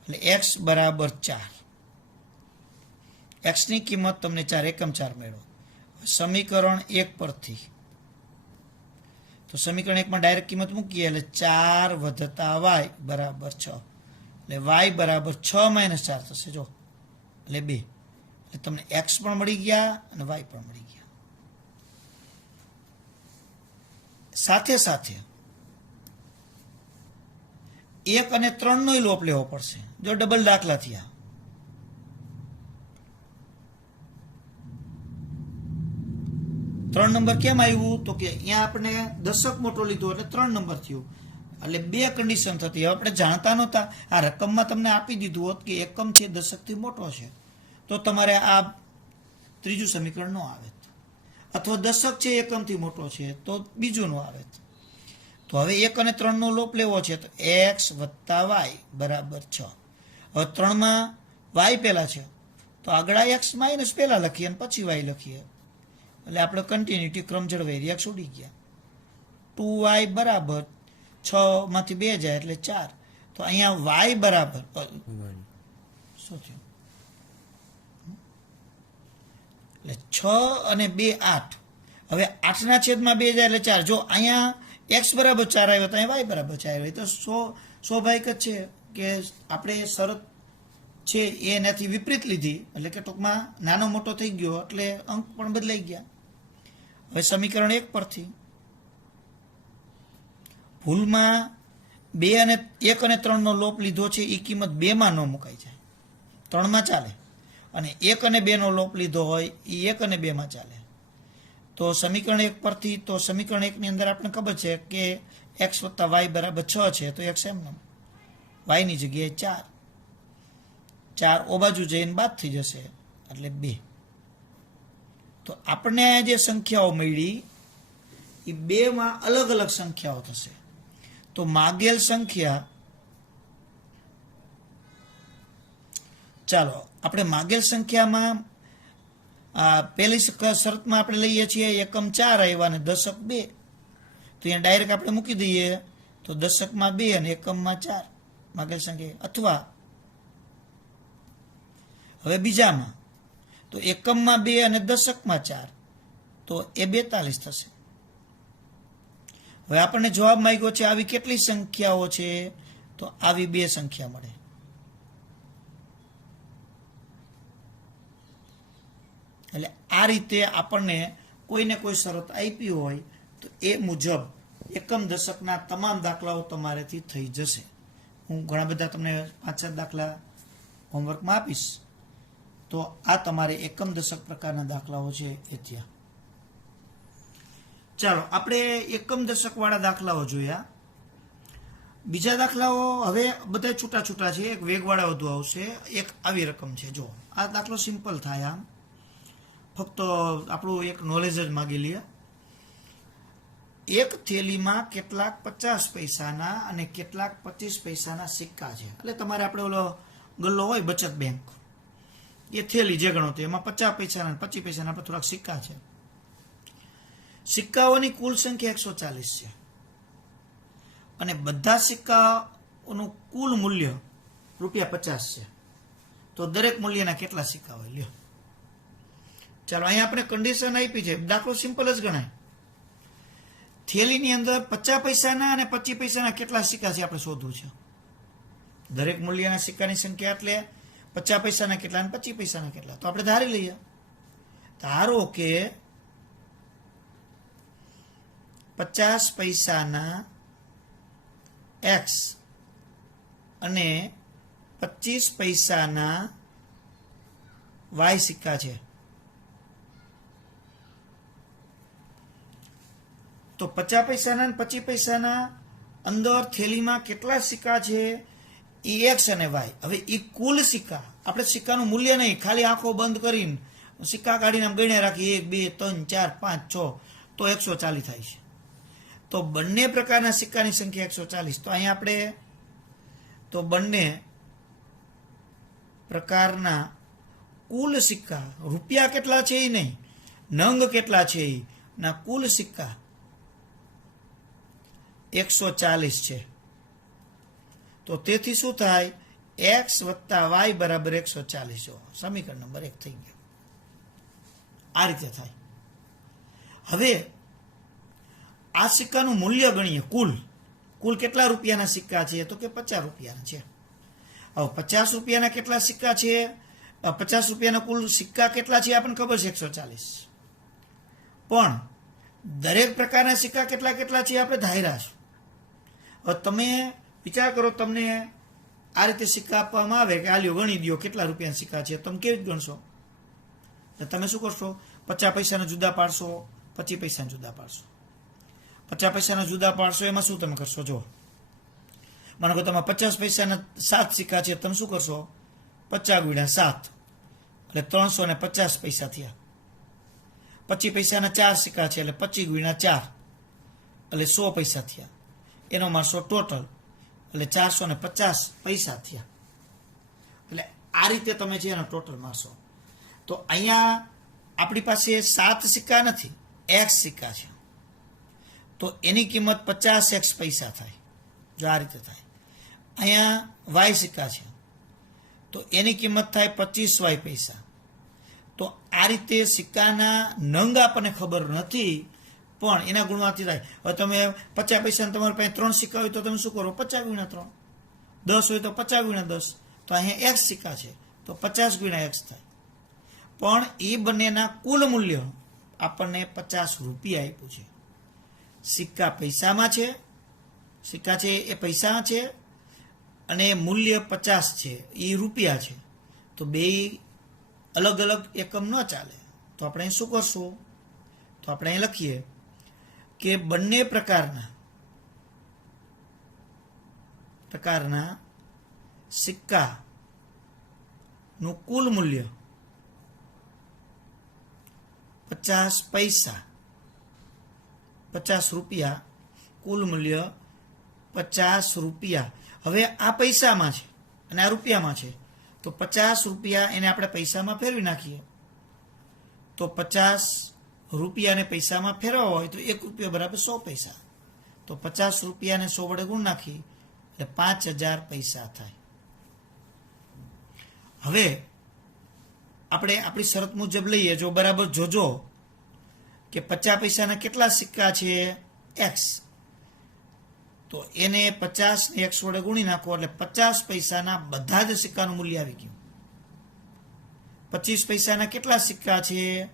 એટલે x બરાબર 4. x ની કિંમત તમને 4, એકમ 4 મેળવો. સમીકરણ 1 પરથી તો સમીકરણ 1 માં ડાયરેક્ટ કિંમત મૂકીએ એટલે 4 વધતા y બરાબર 6, એટલે y બરાબર 6 માઇનસ 4 થશે. જો એટલે 2, એટલે તમને x પણ મળી ગયા અને y પણ મળી ગયા. સાથે સાથે 1 અને 3 નો લોપ લેવો પડશે. જો ડબલ દાખલા થયા. ત્રણ નંબર કેમ આવ્યું? તો કે અહીંયા આપણે દશક મોટો લીધો એટલે 3 નંબર થયું, એટલે 2 કન્ડિશન થતી. આપણે જાણતા નહોતા. આ રકમમાં તમને આપી દીધું હોત કે એકમ છે દશકથી મોટો છે, તો તમારે આ ત્રીજું સમીકરણ ન આવે. અથવા દશક છે એકમથી મોટો છે તો બીજું ન આવે. તો હવે 1 અને 3 નો લોપ લેવો છે, તો x વત્તા y બરાબર 6. હવે 3 માં y પહેલા છે, તો આગળ x માઇનસ પહેલા લખીએ અને પછી y લખીએ, એટલે આપણે કન્ટિન્યુટી ક્રમ જળવાઈ. x ઉડી ગયા. 2y બરાબર 6 માંથી 2 જાય એટલે 4. તો અહીંયા y બરાબર શું થયું? એટલે 6 અને 2 8. હવે 8 ના છેદમાં 2 જાય એટલે 4. જો અહીંયા x બરાબર 4 આવ્યો તો અહીંયા y બરાબર 4 આવ્યો. તો સ્વાભાવિક જ છે કે આપણે શરત છે એનાથી વિપરીત લીધી, એટલે કે ટૂંકમાં નાનો મોટો થઈ ગયો એટલે અંક પણ બદલાઈ ગયા. હવે સમીકરણ 1 પરથી ભૂલમાં 2 અને 1 અને 3 નો લોપ લીધો છે, એ કિંમત 2 માં ન મુકાઈ જાય, 3 માં ચાલે. અને 1 અને 2 નો લોપ લીધો હોય એ 1 અને 2 માં ચાલે. તો સમીકરણ 1 પરથી, તો સમીકરણ 1 ની અંદર આપણે ખબર છે કે x વત્તા y બરાબર 6 છે, તો x એમ y ની જગ્યાએ 4, 4 ઓ બાજુ જઈને બાદ થઈ જશે એટલે 2. તો આપણને જે સંખ્યાઓ મળી એ 2 માં અલગ અલગ સંખ્યાઓ થશે. તો માગેલ સંખ્યા, ચાલો આપણે માગેલ સંખ્યામાં પહેલી શરતમાં આપણે લઈએ છીએ એકમ 4 આવ્યા અને દશક 2, તો અહીંયા ડાયરેક્ટ આપણે મૂકી દઈએ તો દશકમાં 2 અને એકમમાં 4 માગેલ સંખ્યા. અથવા હવે બીજામાં તો એકમમાં 2 અને દશકમાં 4, તો એ 42 થશે. હવે આપણને જવાબ માંગ્યો છે આવી કેટલી સંખ્યાઓ છે, તો આવી 2 સંખ્યા મળે. એટલે આ રીતે આપણને કોઈને કોઈ શરત આપી હોય તો એ મુજબ એકમ દશકના તમામ દાખલાઓ તમારેથી થઈ જશે. હું ઘણા બધા તમને 5-7 દાખલા હોમવર્કમાં આપીશ, તો આ તમારે એકમ દશક પ્રકારના દાખલાઓ છે એ થયા. ચાલો આપણે એકમ દશક વાળા દાખલાઓ જોયા. બીજા દાખલાઓ હવે બધા છૂટા છૂટા છે, એક વેગવાળા વધુ આવશે, એક આવી રકમ છે. જો આ દાખલો સિમ્પલ થાય, આમ ફક્ત આપણું એક નોલેજ જ માગી લઈએ. એક થેલીમાં કેટલાક 50 પૈસાના અને કેટલાક 25 પૈસાના સિક્કા છે. એટલે તમારે આપણે ઓલો ગલ્લો હોય બચત બેંક, એ થેલી જે ગણો તો એમાં 50 પૈસાના 25 પૈસાના આપણે થોડાક સિક્કા છે. સિક્કાઓની કુલ સંખ્યા 140 છે અને બધા સિક્કાઓનું કુલ મૂલ્ય ₹50 છે. તો દરેક મૂલ્યના કેટલા સિક્કા હોય લ્યો. ચાલો અહીંયા આપણે કન્ડિશન આપી છે, દાખલો સિમ્પલ જ ગણાય. થેલીની અંદર 50 પૈસાના અને 25 પૈસાના કેટલા સિક્કા છે આપણે શોધવું છે. દરેક મૂલ્યના સિક્કાની સંખ્યા એટલે 50 પૈસાના કેટલા અને 25 પૈસાના કેટલા. તો આપણે ધારી લઈએ, ધારો કે 50 પૈસાના x અને 25 પૈસાના y સિક્કા છે. તો 50 પૈસાના અને 25 પૈસાના અંદર થેલીમાં કેટલા સિક્કા છે એ x અને y. હવે એ કુલ સિક્કા, આપણે સિક્કાનું મૂલ્ય નહીં, ખાલી આંખો બંધ કરીને સિક્કા કાઢીને આમ ગણ્યા રાખી 1 2 3 4 5 6, તો 140 થાય છે. તો બંને પ્રકારના સિક્કાની સંખ્યા 140. તો અહીંયા આપણે તો બંને પ્રકારના કુલ સિક્કા, રૂપિયા કેટલા છે એ નહીં, નંગ કેટલા છે એ ના કુલ સિક્કા 140 છે. તો તેથી શું થાય, x વત્તા y બરાબર 140. જો સમીકરણ નંબર 1 થઈ ગયો. આ રીતે થાય. હવે આ સિક્કાનું મૂલ્ય ગણીએ. કુલ કેટલા રૂપિયાના સિક્કા છે, તો કે 50 રૂપિયાના છે. હવે 50 રૂપિયાના કેટલા સિક્કા છે, 50 રૂપિયાના કુલ સિક્કા કેટલા છે આપણને ખબર છે 140. પણ દરેક પ્રકારના સિક્કા કેટલા કેટલા છે આપણે ધાર્યા છે. હવે તમે વિચાર કરો, તમને આ રીતે સિક્કા આપવામાં આવે કે આલ્યો ગણી દો કેટલા રૂપિયાના સિક્કા છે, તમે કેવી ગણશો? તમે શું કરશો, 50 પૈસાના જુદા પાડશો, 25 પૈસાના જુદા પાડશો. 50 પૈસાના જુદા પાડશો એમાં શું તમે કરશો? જો માનો કે તમે 50 પૈસાના 7 સિક્કા છે, તમે શું કરશો, 50 ગુણ્યા 7 એટલે 350 પૈસા થયા. 25 પૈસાના 4 સિક્કા છે એટલે 25 ગુણ્યા 4 એટલે 100 પૈસા થયા. એનો મારશો ટોટલ એટલે 450 પૈસા થયા. એટલે આ રીતે તમે છે એનો ટોટલ મારશો. તો અહીંયા આપણી પાસે 7 સિક્કા નથી, x સિક્કા છે, તો એની કિંમત 50x પૈસા થાય. જો આ રીતે થાય. અહીંયા y સિક્કા છે તો એની કિંમત થાય 25y પૈસા. તો આ રીતે સિક્કાના નંગ આપણને ખબર નથી, પણ એના ગુણવાથી થાય. હવે તમે 50 પૈસાના તમારી પાસે 3 સિક્કા હોય તો તમે શું કરો? 50 ગુણ્યા 3. 10 હોય તો 50 ગુણ્યા 10. તો અહીંયા x સિક્કા છે તો 50 ગુણ્યા x થાય. પણ એ બંનેના કુલ મૂલ્ય આપણને 50 રૂપિયા આપ્યું છે. સિક્કા પૈસામાં છે, સિક્કા છે એ પૈસા છે અને મૂલ્ય 50 છે એ રૂપિયા છે. તો બે અલગ અલગ એકમ ન ચાલે. તો આપણે શું કરશું? તો આપણે અહીં લખીએ કે બંને પ્રકારના સિક્કાનું કુલ મૂલ્ય 50 પૈસા, 50 રૂપિયા, કુલ મૂલ્ય 50 રૂપિયા. હવે આ પૈસામાં છે અને આ રૂપિયામાં છે તો 50 રૂપિયા એને આપણે પૈસામાં ફેરવી નાખીએ. તો 50 રૂપિયાને પૈસામાં ફેરવવા હોય તો 1 રૂપિયો બરાબર 100 પૈસા. તો 50 રૂપિયાને 100 વડે ગુણ નાખી એટલે 5000 પૈસા થાય. હવે આપણે આપણી શરત મુજબ લઈએ, જો બરાબર જોજો કે 50 પૈસાના કેટલા સિક્કા છે? x. તો એને 50 ને x વડે ગુણી નાખો એટલે 50 પૈસાના બધા જ સિક્કાનું મૂલ્ય આવી ગયું. 25 પૈસાના કેટલા સિક્કા છે?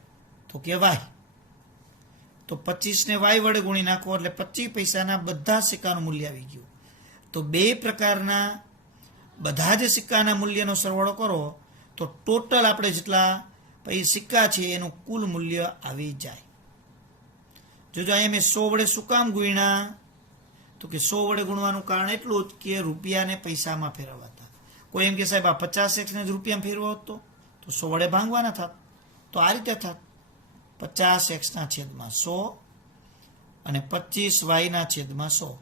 તો કે y. તો 25 ને y વડે ગુણી નાખો એટલે 25 પૈસાના બધા સિક્કાનું મૂલ્ય આવી ગયું. તો બે પ્રકારના બધા જ સિક્કાના મૂલ્યનો સરવાળો કરો તો ટોટલ આપણે જેટલા સિક્કા છે એનું કુલ મૂલ્ય આવી જાય. જોજો અહીંયા મેં 100 વડે શું કામ ગુણ્યા? તો કે 100 વડે ગુણવાનું કારણ એટલું જ કે રૂપિયાને પૈસામાં ફેરવતા. કોઈ એમ કે સાહેબ આ 50x ને જ રૂપિયામાં ફેરવો હતો તો 100 વડે ભાંગવાના થાત. તો આ રીતે થાત 50x ના છેદમાં 100 અને 25y ના છેદમાં 100.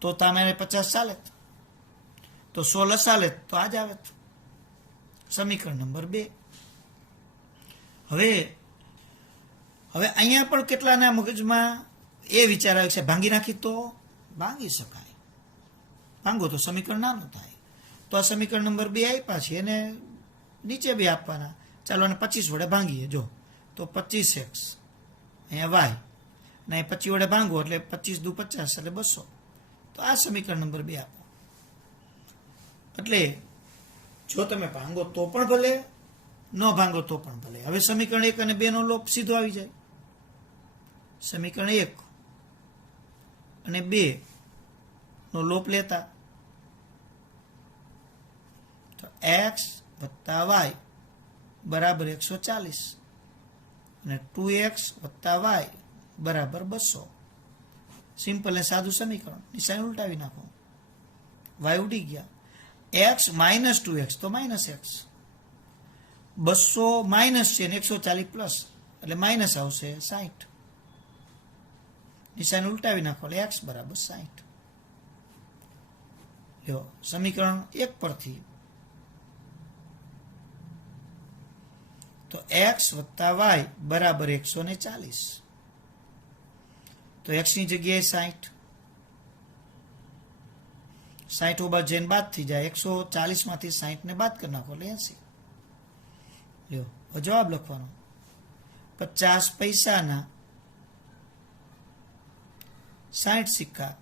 તો તમારે 50 ચાલે તો 100 લસાલે તો આ જ આવે. સમીકરણ નંબર 2. હવે અહીંયા પણ કેટલાના મગજમાં એ વિચાર આવે છે ભાંગી નાખી તો ભાંગી શકાય. ભાંગો તો સમીકરણ નાનું થાય. તો આ સમીકરણ નંબર 2 આપ્યા છે એને નીચે બે આપવાના. ચાલો અને 25 વડે ભાંગીએ. જો તો 25x અહીંયા y ને 25 વડે ભાંગો એટલે 25 દુ 50 એટલે 200. તો આ સમીકરણ નંબર 2 આપો. એટલે જો તમે ભાંગો તો પણ ભલે, ન ભાંગો તો પણ ભલે. હવે સમીકરણ 1 અને 2 નો લોપ સીધો આવી જાય. સમીકરણ 1 અને 2 નો લોપ લેતા તો x વત્તા y બરાબર 140 અને 2x વત્તા y બરાબર 200. સિમ્પલ ને સાદું સમીકરણ. નિશાની ઉલટાવી નાખો. y ઉડી ગયા. x માઇનસ 2x તો માઇનસ x. 200 માઇનસ છે ને 140 પ્લસ એટલે માઇનસ આવશે 60. નિશાની ઉલટાવી નાખો એટલે x બરાબર 60. લ્યો સમીકરણ 1 પરથી તો x વત્તા y બરાબર 140. તો x ની જગ્યાએ 60. 60 બાદ જઈને બાદ થઈ જાય. 140 માંથી 60 ને બાદ કરી નાખો એટલે 80. લ્યો જવાબ લખવાનો. 50 પૈસાના 60 સિક્કા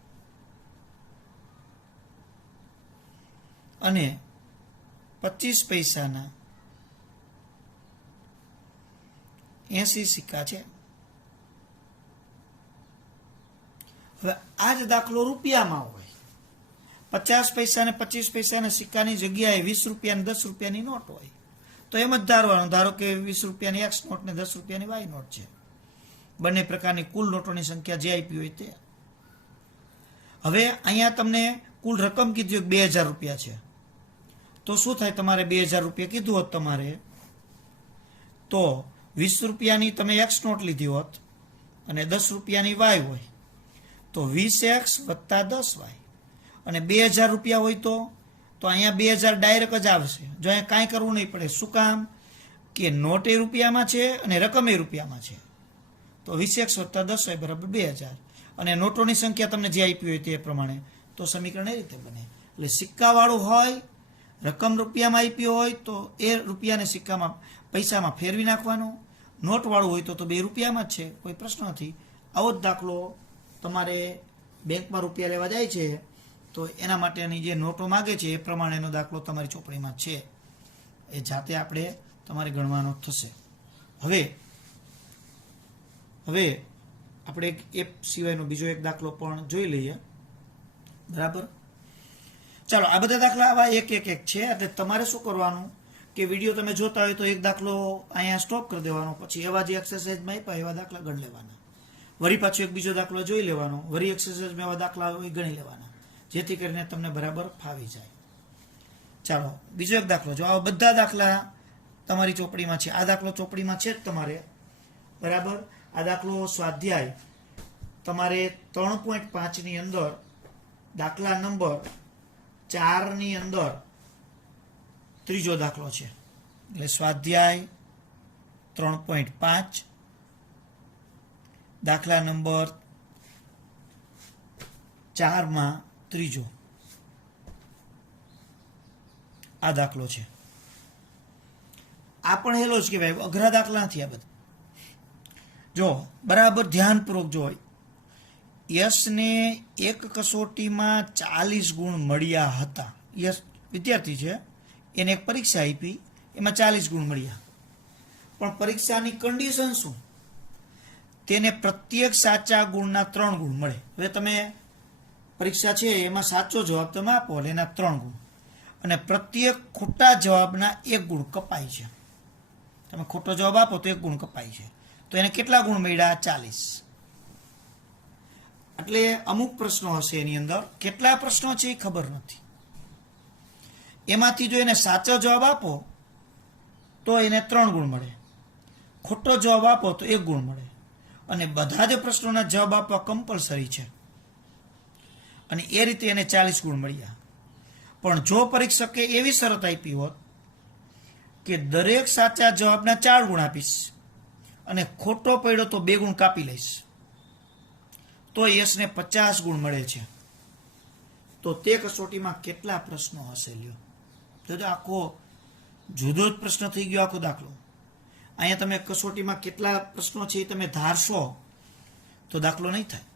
અને 25 પૈસાના 80 સિક્કા છે. હવે આ જ દાખલો રૂપિયામાં હોય. 50 પૈસા અને 25 પૈસાના સિક્કાની જગ્યાએ 20 રૂપિયા અને 10 રૂપિયાની નોટ હોય તો એમ જ ધારવાનું. ધારો કે 20 રૂપિયાની x નોટ ને 10 રૂપિયાની y નોટ છે. બંને પ્રકારની કુલ નોટોની સંખ્યા જે આપી હોય તે. હવે અહીંયા તમને કુલ રકમ કીધી 2000 રૂપિયા છે. તો શું થાય? તમારે 2000 રૂપિયા કીધું હોત તમારે તો 20 રૂપિયાની તમે x નોટ લીધી હોત અને 10 રૂપિયાની y હોય તો 20x વત્તા 10y. અને 2000 રૂપિયા હોય તો અહીંયા 2000 ડાયરેક્ટ જ આવશે. જો અહીંયા કાંઈ કરવું નહીં પડે. શું કામ? કે નોટ એ રૂપિયામાં છે અને રકમ એ રૂપિયામાં છે. તો 20x વત્તા 10y બરાબર 2000. અને નોટોની સંખ્યા તમને જે આપી હોય તે પ્રમાણે તો સમીકરણ એ રીતે બને. એટલે સિક્કાવાળું હોય, રકમ રૂપિયામાં આપી હોય તો એ રૂપિયાને સિક્કામાં પૈસામાં ફેરવી નાખવાનો. નોટવાળું હોય તો 2 રૂપિયામાં જ છે, કોઈ પ્રશ્ન નથી. આવો જ દાખલો તમારે બેંકમાં રૂપિયા લેવા જાય છે તો એના માટેની જે નોટો માગે છે એ પ્રમાણેનો દાખલો તમારી ચોપડીમાં છે, એ જાતે આપણે તમારે ગણવાનો થશે. હવે આપણે એ સિવાયનો બીજો એક દાખલો પણ જોઈ લઈએ. બરાબર, ચાલો. આ બધા દાખલા આવા એક છે. એટલે તમારે શું કરવાનું કે વિડીયો તમે જોતા હોય તો એક દાખલો અહીંયા સ્ટોપ કરી દેવાનો, પછી એવા જે એક્સરસાઇઝમાં આપ્યા એવા દાખલા ગણી લેવાના, વળી પાછો એક બીજો દાખલો જોઈ લેવાનો, વળી એક્સરસાઇઝમાં એવા દાખલા હોય ગણી લેવાના, જેથી કરીને તમને બરાબર ફાવી જાય. ચાલો, બીજો એક દાખલો જો. આવા બધા દાખલા તમારી ચોપડીમાં છે. આ દાખલો ચોપડીમાં છે જ તમારે. બરાબર, આ દાખલો સ્વાધ્યાય તમારે 3.5 અંદર દાખલા નંબર 4 અંદર ત્રીજો દાખલો છે. એટલે સ્વાધ્યાય 3.5 દાખલા નંબર 4 ત્રીજો આ દાખલો છે. આ પણ હેલો જ કહેવાય, અઘરા દાખલા નથી આ બધા. જો બરાબર ધ્યાનપૂર્વક જો, યશને એક કસોટીમાં 40 ગુણ મળ્યા હતા. યશ વિદ્યાર્થી છે, એને એક પરીક્ષા આપી, એમાં 40 ગુણ મળ્યા. પણ પરીક્ષાની કન્ડિશન શું? તેને પ્રત્યેક સાચા ગુણના 3 ગુણ મળે. હવે તમે પરીક્ષા છે એમાં સાચો જવાબ તમે આપો એટલે એના 3 ગુણ, અને પ્રત્યેક ખોટા જવાબના 1 ગુણ કપાય છે. તમે ખોટો જવાબ આપો તો 1 ગુણ કપાય છે. તો એને કેટલા ગુણ મળ્યા? 40. એટલે અમુક પ્રશ્નો હશે એની અંદર, કેટલા પ્રશ્નો છે એ ખબર નથી. એમાંથી જો એને સાચો જવાબ આપો તો એને 3 ગુણ મળે, ખોટો જવાબ આપો તો 1 ગુણ મળે, અને બધા જ પ્રશ્નોના જવાબ આપવા કમ્પલસરી છે, અને એ રીતે એને 40 ગુણ મળ્યા. પણ જો પરીક્ષકે એવી શરત આપી હોત કે દરેક સાચા જવાબના 4 ગુણ આપીશ અને ખોટો પડ્યો તો 2 ગુણ કાપી લઈશ, તો યશને 50 ગુણ મળે છે. તો તે કસોટીમાં કેટલા પ્રશ્નો હશે? લ્યો, તો આખો જુદો જ પ્રશ્ન થઈ ગયો આખો દાખલો. અહીંયા તમે કસોટીમાં કેટલા પ્રશ્નો છે એ તમે ધારશો તો દાખલો નહીં થાય.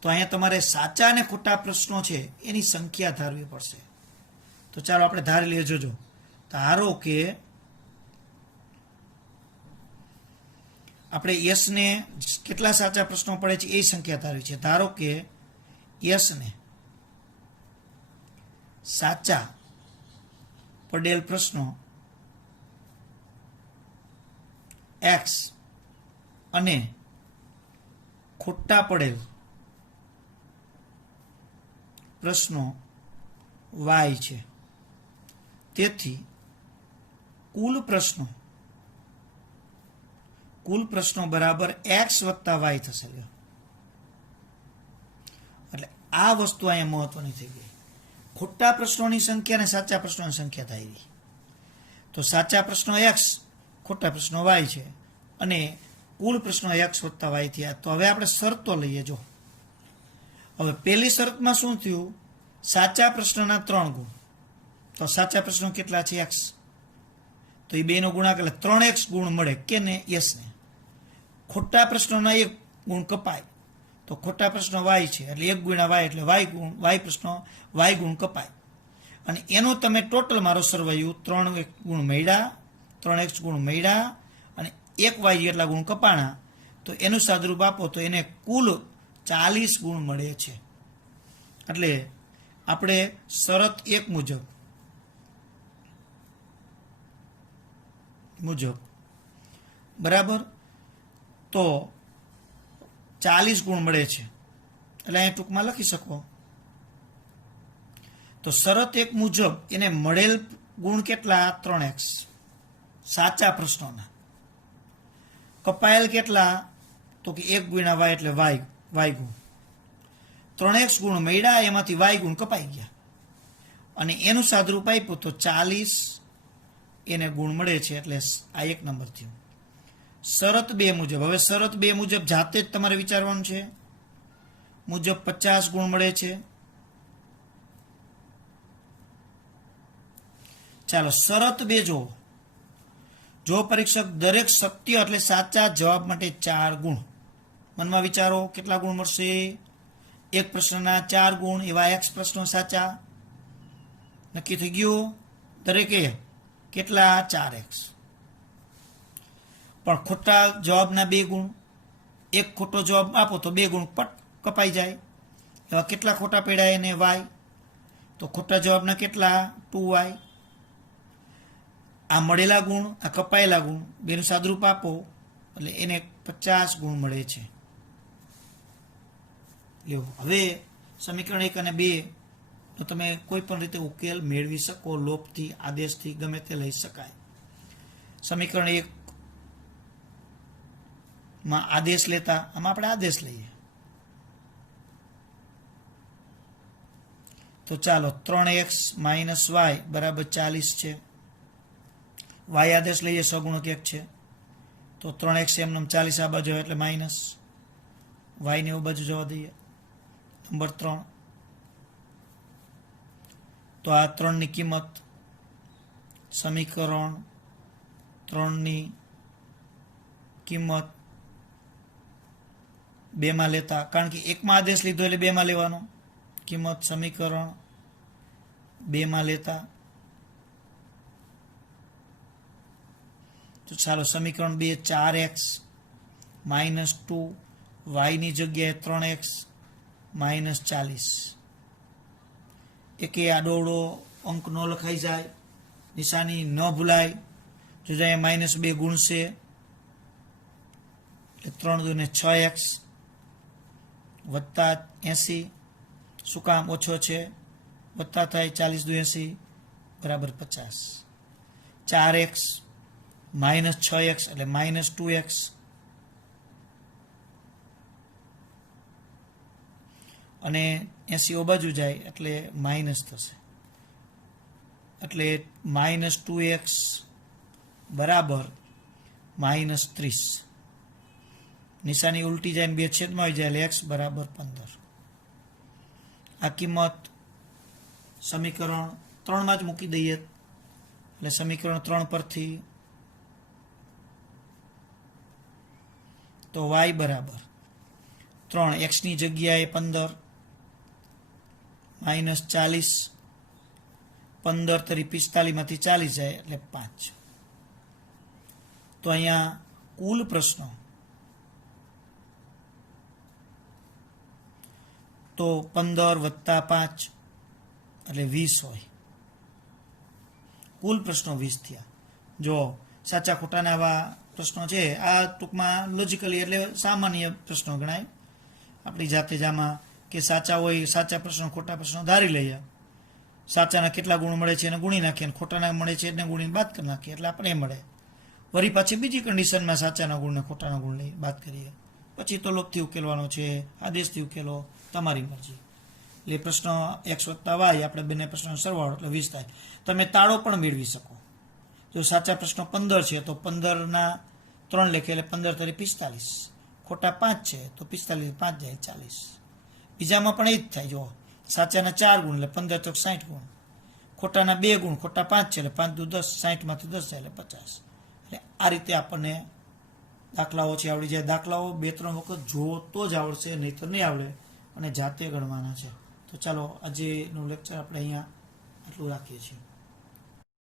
તો અહીંયા તમારે સાચા અને ખોટા પ્રશ્નો છે એની સંખ્યા ધારવી પડશે. તો ચાલો આપણે ધારી લઈએ. જોજો, ધારો કે આપણે યશને કેટલા સાચા પ્રશ્નો પડે છે એ સંખ્યા ધારવી છે. ધારો કે યશને સાચા પડેલ પ્રશ્નો x અને ખોટા પડેલ પ્રશ્નો y છે. તેથી કુલ પ્રશ્નો બરાબર x વત્તા y થશે. એટલે આ વસ્તુ અહીંયા મહત્વની થઈ ગઈ. ખોટા પ્રશ્નોની સંખ્યા અને સાચા પ્રશ્નોની સંખ્યા થાય. તો સાચા પ્રશ્નો x, ખોટા પ્રશ્નો y છે, અને કુલ પ્રશ્નો x વત્તા y થયા. તો હવે આપણે શરતો લઈએ. જો હવે પહેલી શરતમાં શું થયું? સાચા પ્રશ્નના 3 ગુણ. તો સાચા પ્રશ્નો કેટલા છે? x. તો એ 2 નો ગુણાકાર એટલે 3x ગુણ મળે કેને? યશને. ખોટા પ્રશ્નોના 1 ગુણ કપાય, તો ખોટા પ્રશ્નો y છે એટલે 1 ગુણ્યા y એટલે y ગુણ કપાય, અને એનું તમે ટોટલ મારો સરવાયું 3 ગુણ મળ્યા, 3x ગુણ મળ્યા, અને 1y જેટલા ગુણ કપાણા. તો એનું સાદરૂપ આપો તો એને કુલ 40 ગુણ મળે છે. એટલે આપણે શરત 1 મુજબ બરાબર તો 40 ગુણ મળે છે. એટલે અહીંયા ટૂંકમાં લખી શકો. તો શરત 1 મુજબ એને મળેલ ગુણ કેટલા? 3x સાચા પ્રશ્નોના. કપાયેલ કેટલા? તો કે 1 ગુણ્યા y એટલે y ગુણ. 3x ગુણ મળ્યા, એમાંથી y ગુણ કપાઈ ગયા, અને એનું સાદરૂપ આપ્યું તો 40 એને ગુણ મળે છે. એટલે આ 1 નંબર થયો. શરત 2 મુજબ. હવે શરત 2 મુજબ જાતે જ તમારે વિચારવાનું છે. મુજબ 50 ગુણ મળે છે. ચાલો શરત 2 જો પરીક્ષક દરેક સત્ય એટલે સાચા જવાબ માટે 4 ગુણ મનમાં વિચારો કેટલા ગુણ મળશે. એક પ્રશ્નના 4 ગુણ, એવા x પ્રશ્નો સાચા. નક્કી થઈ ગયું. દરેકે કેટલા? 4x. પણ ખોટા જવાબના 2 ગુણ. એક ખોટો જવાબ આપો તો 2 ગુણ પટ કપાઈ જાય. એવા કેટલા ખોટા પડ્યા એને y. તો ખોટા જવાબના કેટલા? 2y. આ મળેલા ગુણ, આ કપાયેલા ગુણ, બેનું સાદરૂપ આપો એટલે એને 50 ગુણ મળે છે. એવું. હવે સમીકરણ 1 અને 2 તો તમે કોઈ પણ રીતે ઉકેલ મેળવી શકો. લોપથી, આદેશથી, ગમે તે લઈ શકાય. સમીકરણ 1 માં આદેશ લેતા, આમાં આપણે આદેશ લઈએ તો ચાલો 3x - y બરાબર 40 છે. y આદેશ લઈએ, સગુણક 1 છે તો 3x એમને 40 આ બાજુ એટલે માઇનસ, y ને એ બાજુ જવા દઈએ. નંબર 3 તો આ 3 ની કિંમત સમીકરણ 3 ની કિંમત 2 માં લેતા, કારણ કે 1 માં આદેશ લીધો એટલે 2 માં લેવાનો. કિંમત સમીકરણ 2 માં લેતા તો ચાલો સમીકરણ 2 4x - 2 y ની જગ્યાએ 3x - 40. એકે આડોવડો અંક ન લખાઈ જાય, નિશાની ન ભૂલાય. જો અહીંયા -2 ગુણશે એટલે 3 દુને 6x વત્તા 80. શું કામ? ઓછો છે, વત્તા થાય 40 દુ 80 બરાબર 50. 4x - 6x એટલે -2x. અને 80 ઓ બાજુ જાય એટલે માઇનસ થશે, એટલે -2x બરાબર -30. નિશાની ઉલટી જાય ને 2 છેદમાં આવી જાય એટલે x બરાબર 15. આ કિંમત સમીકરણ 3 માં જ મૂકી દઈએ એટલે સમીકરણ 3 પરથી તો y બરાબર 3 x ની જગ્યાએ 15 -40, 15 તરી 45 માંથી 40 જાય એટલે 5. તો અહીંયા કુલ પ્રશ્નો તો 15 વત્તા 5 એટલે 20 હોય. કુલ પ્રશ્નો 20 થયા. જો સાચા ખોટાના આવા પ્રશ્નો છે, આ ટૂંકમાં લોજિકલી એટલે સામાન્ય પ્રશ્નો ગણાય. આપણી જાતે જ આમાં કે સાચા હોય સાચા પ્રશ્નો, ખોટા પ્રશ્નો ધારી લઈએ. સાચાના કેટલા ગુણ મળે છે એને ગુણી નાખીએ, અને ખોટાના મળે છે એને ગુણીને બાદ કરી નાખીએ એટલે આપણે મળે. વળી પાછી બીજી કન્ડિશનમાં સાચાના ગુણને ખોટાના ગુણ લઈ બાદ કરીએ. પછી તો લોપથી ઉકેલવાનો છે, આદેશથી ઉકેલો, તમારી મરજી. એટલે પ્રશ્ન x + y આપણે બંને પ્રશ્નનો સરવાળો એટલે 20 થાય. તમે તાળો પણ મેળવી શકો. જો સાચા પ્રશ્નો 15 છે તો 15ના 3 લેખે એટલે 15 તરી 45. ખોટા 5 છે તો 45 5 જાય 40. બીજામાં પણ એ જ થાય. જો સાચાના 4 ગુણ એટલે 15 તો 60 ગુણ, ખોટાના 2 ગુણ, ખોટા 5 છે એટલે 5 દુ 10, 60 માંથી 10 જાય એટલે 50. એટલે આ રીતે આપણને દાખલાઓ છે આવડી જાય. દાખલાઓ 2-3 વખત જુઓ તો જ આવડશે, નહીં તો નહીં આવડે, અને જાતે ગણવાના છે. તો ચાલો આજેનું લેક્ચર આપણે અહીંયા આટલું રાખીએ છીએ.